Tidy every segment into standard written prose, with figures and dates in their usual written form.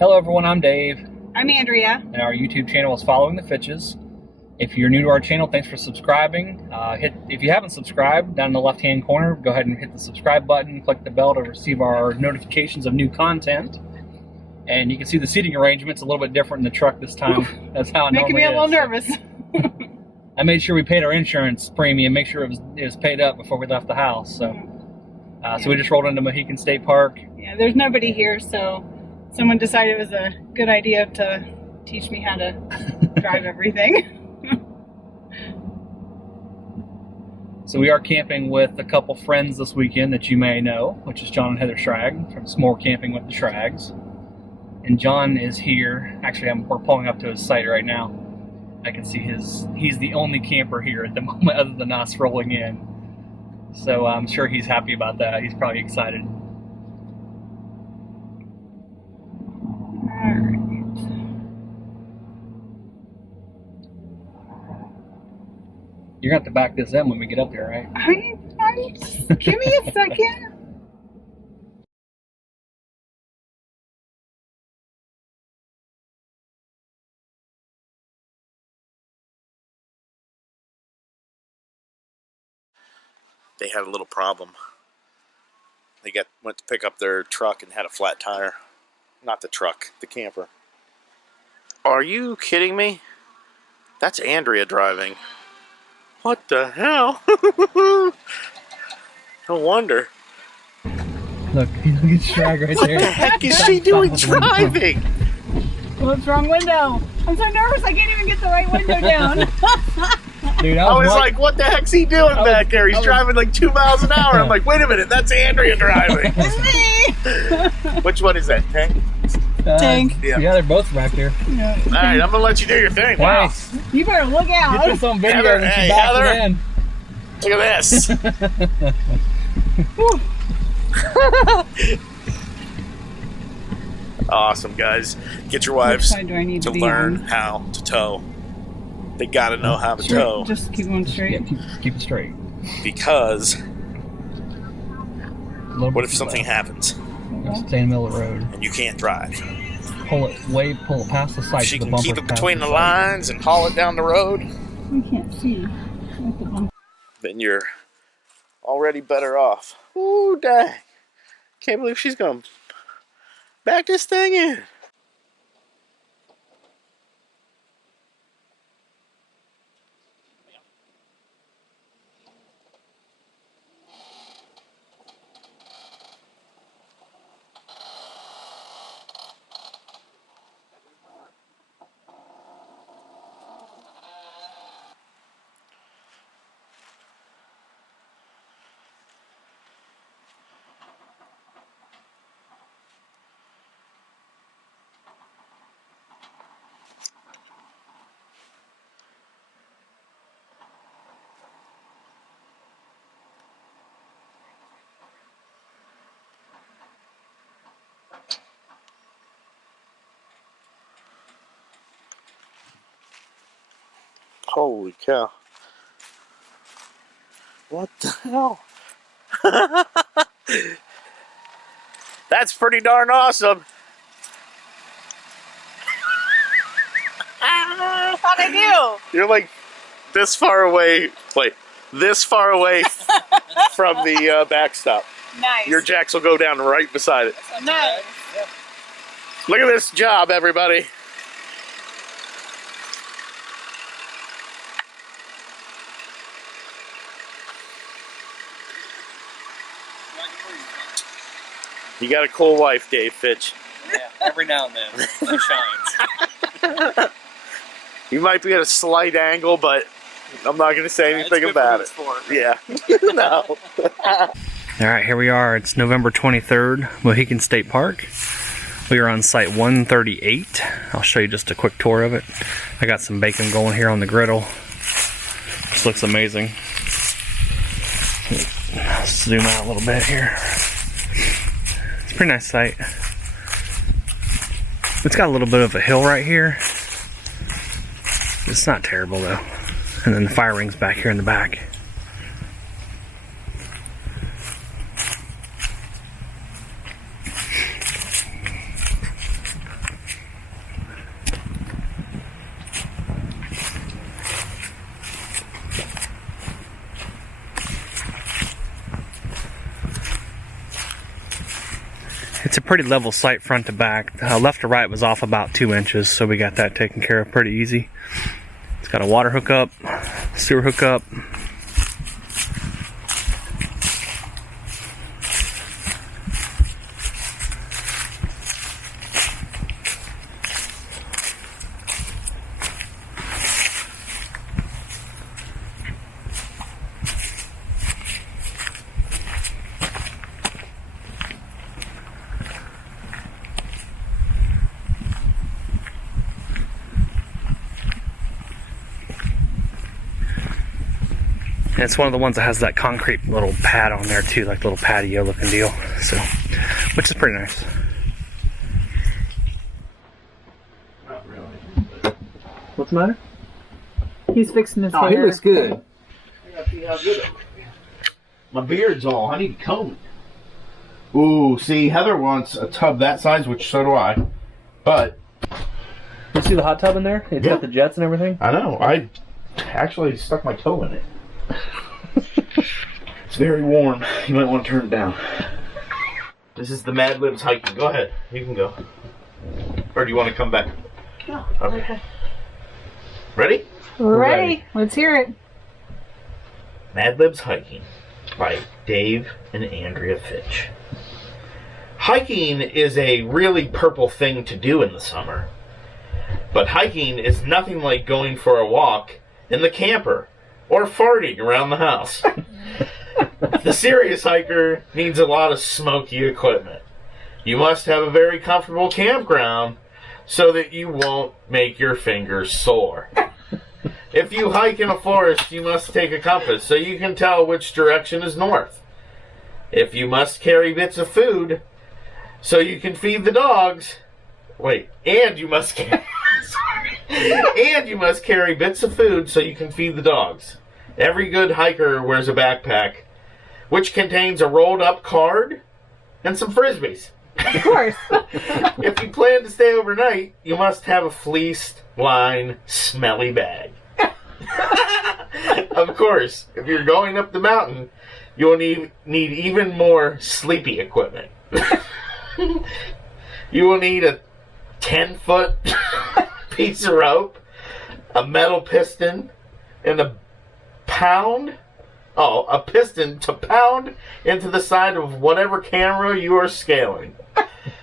Hello everyone, I'm Dave. I'm Andrea. And our YouTube channel is Following the Fitchs. If you're new to our channel, thanks for subscribing. If you haven't subscribed, down in the left-hand corner, go ahead and hit the subscribe button, click the bell to receive our notifications of new content. And you can see the seating arrangement's a little bit different in the truck this time. That's how it Making me a little nervous. I made sure we paid our insurance premium, make sure it was paid up before we left the house. So we just rolled into Mohican State Park. Yeah, there's nobody here, so someone decided it was a good idea to teach me how to drive everything. So we are camping with a couple friends this weekend that you may know, which is John and Heather Schrag from S'more Camping with the Schrags. And John is here. Actually, we're pulling up to his site right now. I can see he's the only camper here at the moment other than us rolling in. So I'm sure he's happy about that. He's probably excited. Alright. You're going to have to back this in when we get up there, right? Just give me a second. They had a little problem. They went to pick up their truck and had a flat tire. Not the truck, the camper. Are you kidding me? That's Andrea driving. What the hell? No wonder. Look at Schrag right What there. the heck is she doing driving? Well, it's wrong window. I'm so nervous I can't even get the right window down. Dude, I was like, what the heck's he doing back there? He's driving like 2 miles an hour. I'm like, wait a minute, that's Andrea driving. It's me. Which one is that, Tank? Tank. Yeah, they're both back there. Yeah, All right, I'm gonna let you do your thing. Hey, Wow. you better look out. get this on video Heather, when she hey, backs Heather. it in. Look at this. Awesome, guys. Get your wives Which side do I need to be learn on? how to tow. They gotta know how to Sure, tow. just keep going straight. Keep it straight. Because what if Bit something left. happens Just stay in the middle of the road. and you can't drive? Pull it past the sight. She the can bumper keep it past between the sight. lines and haul it down the road. I can't see. Then you're already better off. Ooh, dang. Can't believe she's gonna back this thing in. Holy cow. What the hell? That's pretty darn awesome. How'd I do? You're like this far away, this far away from the backstop. Nice. Your jacks will go down right beside it. Nice. Look at this job, everybody. You got a cool wife, Dave Fitch. Yeah, every now and then she shines. You might be at a slight angle, but I'm not going to say anything about it. Yeah. No. All right, here we are. It's November 23rd, Mohican State Park. We are on site 138. I'll show you just a quick tour of it. I got some bacon going here on the griddle. This looks amazing. Let's zoom out a little bit here. It's a pretty nice site. It's got a little bit of a hill right here. It's not terrible though. And then the fire ring's back here in the back. It's a pretty level sight front to back. Left to right was off about 2 inches, so we got that taken care of pretty easy. It's got a water hookup, sewer hookup. And it's one of the ones that has that concrete little pad on there too, like little patio looking deal. So, which is pretty nice. Not really. What's the matter? He's fixing his Oh, hair. he looks good. I gotta see how good it looks. My beard's all, I need to comb it. Ooh, see, Heather wants a tub that size, which so do I. But, You see the hot tub in there? It's Yeah. got the jets and everything. I know, I actually stuck my toe in it. It's very warm. You might want to turn it down. This is the Mad Libs hiking. Go ahead. You can go. Or do you want to come back? No. Okay. Ready? We're ready. ready. Let's hear it. Mad Libs Hiking by Dave and Andrea Fitch. Hiking is a really purple thing to do in the summer. But hiking is nothing like going for a walk in the camper or farting around the house. The serious hiker needs a lot of smoky equipment. You must have a very comfortable campground so that you won't make your fingers sore. If you hike in a forest, you must take a compass so you can tell which direction is north. If you must carry bits of food so you can feed the dogs, and you must carry bits of food so you can feed the dogs. Every good hiker wears a backpack, which contains a rolled up card and some frisbees. Of course. If you plan to stay overnight, you must have a fleeced, lined, smelly bag. Of course, if you're going up the mountain, you will need even more sleepy equipment. You will need a 10-foot piece of rope, a metal piston, and a piston to pound into the side of whatever camera you are scaling.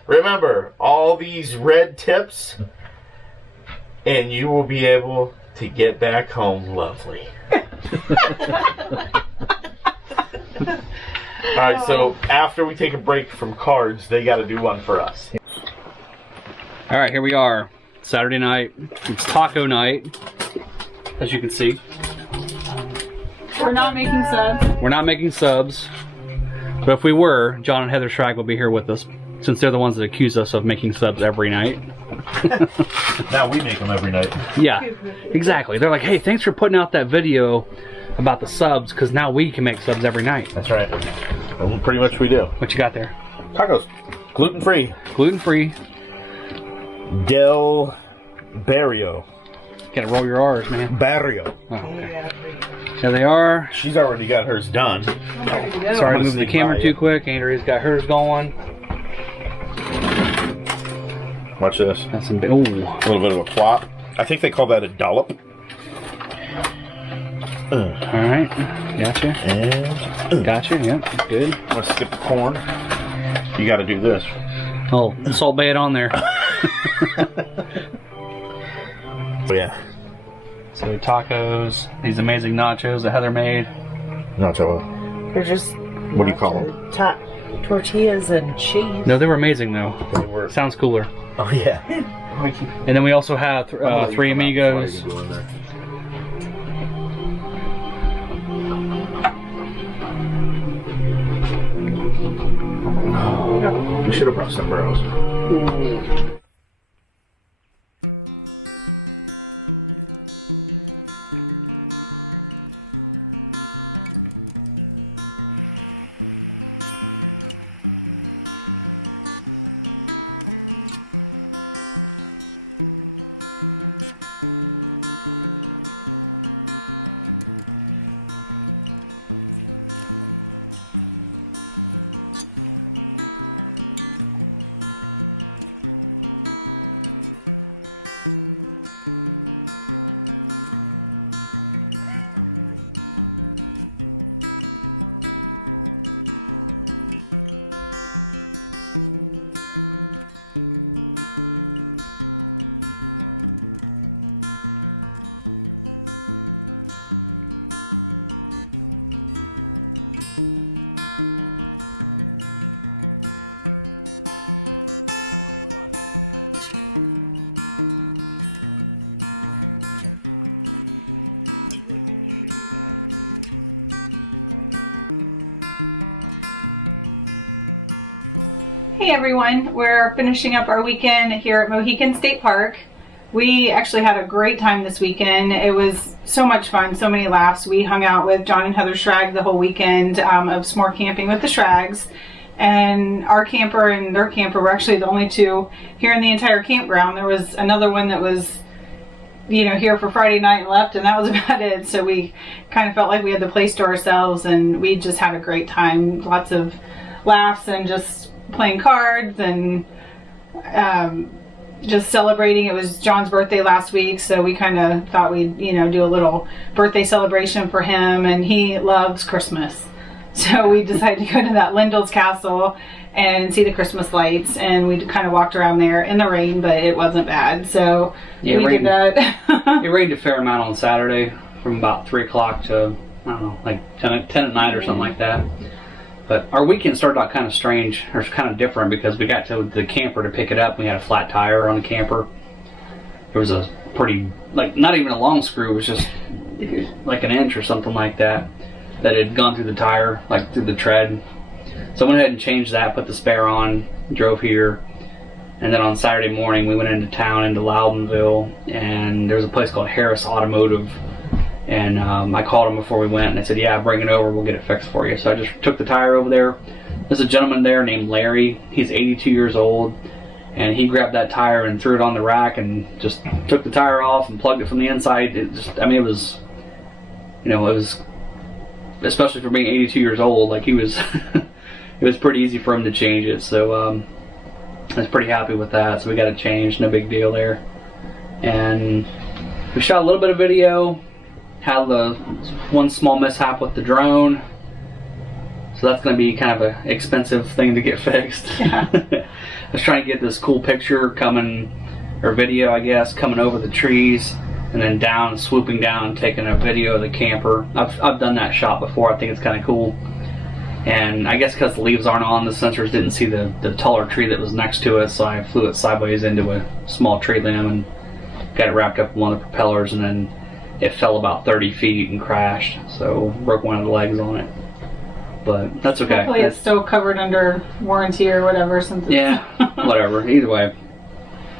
Remember, all these red tips, and you will be able to get back home lovely. Alright, so after we take a break from cards, they gotta do one for us. Alright, here we are. Saturday night. It's taco night, as you can see. We're not making subs. We're not making subs, but if we were, John and Heather Schrag will be here with us, since they're the ones that accuse us of making subs every night. Now we make them every night. Yeah, exactly. They're like, hey, thanks for putting out that video about the subs, because now we can make subs every night. That's right. Well, pretty much we do. What you got there? Tacos. Gluten-free. Gluten-free. Del Barrio. Gotta roll your R's, man. Barrio. Oh, okay. There they are. She's already got hers done. Sorry, moving the camera too quick. Andrea's got hers going. Watch this. That's some. Ooh. A little bit of a plop. I think they call that a dollop. Alright. Gotcha. And Gotcha. Yep. Good. I'm gonna skip the corn. You gotta do this. Oh, Salt Bay it on there. Oh yeah. So tacos, these amazing nachos that Heather made. Nacho. They're just What do you call them? tortillas and cheese. No, they were amazing though. They were. Sounds cooler. Oh yeah. And then we also have Three Amigos. We should have brought sombreros. Hey everyone, we're finishing up our weekend here at Mohican State Park. We actually had a great time this weekend. It was so much fun, so many laughs. We hung out with John and Heather Schrag the whole weekend of s'more camping with the Schrags. And our camper and their camper were actually the only two here in the entire campground. There was another one that was, you know, here for Friday night and left, and that was about it. So we kind of felt like we had the place to ourselves, and we just had a great time. Lots of laughs and just playing cards and just celebrating. It was John's birthday last week, so we kind of thought we'd, you know, do a little birthday celebration for him, and he loves Christmas. So we decided to go to that Lindell's Castle and see the Christmas lights, and we kind of walked around there in the rain, but it wasn't bad. So yeah, we did that. It rained a fair amount on Saturday from about 3 o'clock to, I don't know, like 10 at night or something like that. But our weekend started out kind of strange, or kind of different, because we got to the camper to pick it up. We had a flat tire on the camper. There was a pretty, like, not even a long screw, it was just like an inch or something like that had gone through the tire, like through the tread. So I went ahead and changed that, put the spare on, drove here, and then on Saturday morning we went into town, into Loudonville, and there's a place called Harris Automotive, and I called them before we went, and they said, yeah, bring it over, we'll get it fixed for you. So I just took the tire over there. There's a gentleman there named Larry. He's 82 years old, and he grabbed that tire and threw it on the rack and just took the tire off and plugged it from the inside. It just, I mean, it was, you know, it was, especially for being 82 years old, like, he was it was pretty easy for him to change it. So I was pretty happy with that. So we got it changed, no big deal there. And we shot a little bit of video, had the one small mishap with the drone, so that's going to be kind of an expensive thing to get fixed. Yeah. I was trying to get this cool picture coming, or video I guess, coming over the trees and then down, swooping down, taking a video of the camper. I've done that shot before. I think it's kind of cool. And I guess because the leaves aren't on, the sensors didn't see the taller tree that was next to us, so I flew it sideways into a small tree limb and got it wrapped up in one of the propellers, and then it fell about 30 feet and crashed, so broke one of the legs on it. But that's okay. Hopefully it's still covered under warranty or whatever. Since it's yeah, whatever. Either way,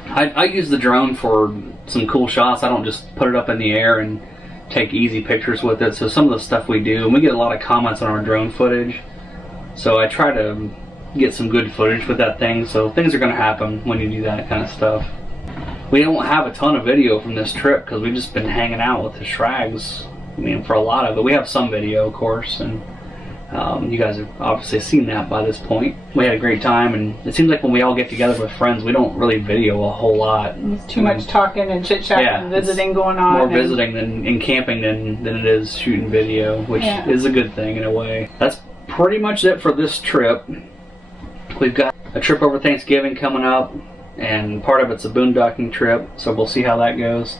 I use the drone for some cool shots. I don't just put it up in the air and take easy pictures with it. So some of the stuff we do, and we get a lot of comments on our drone footage, so I try to get some good footage with that thing. So things are going to happen when you do that kind of stuff. We don't have a ton of video from this trip because we've just been hanging out with the Schrags. I mean, for a lot of it, we have some video, of course, and you guys have obviously seen that by this point. We had a great time, and it seems like when we all get together with friends, we don't really video a whole lot. It's too much talking and chit-chat and visiting going on. More visiting and camping than it is shooting video, which is a good thing in a way. That's pretty much it for this trip. We've got a trip over Thanksgiving coming up, and part of it's a boondocking trip, so we'll see how that goes.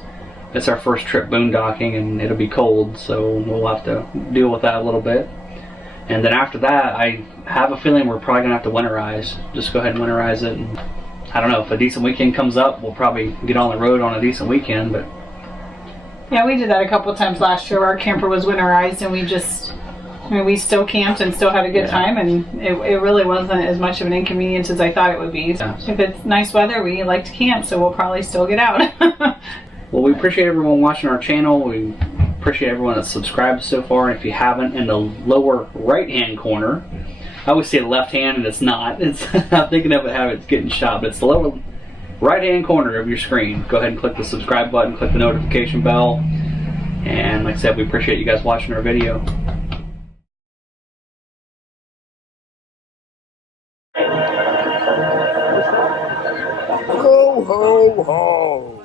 It's our first trip boondocking, and it'll be cold, so we'll have to deal with that a little bit. And then after that, I have a feeling we're probably going to have to winterize. Just go ahead and winterize it. And I don't know, if a decent weekend comes up, we'll probably get on the road on a decent weekend. But yeah, we did that a couple of times last year. Our camper was winterized, and we just, I mean, we still camped and still had a good time, and it really wasn't as much of an inconvenience as I thought it would be. Yeah. If it's nice weather, we like to camp, so we'll probably still get out. Well, we appreciate everyone watching our channel. We appreciate everyone that's subscribed so far. And if you haven't, in the lower right-hand corner, I always say left hand, and it's not. I'm thinking of it how it's getting shot, but it's the lower right-hand corner of your screen. Go ahead and click the subscribe button, click the notification bell, and like I said, we appreciate you guys watching our video. Ho, ho, ho!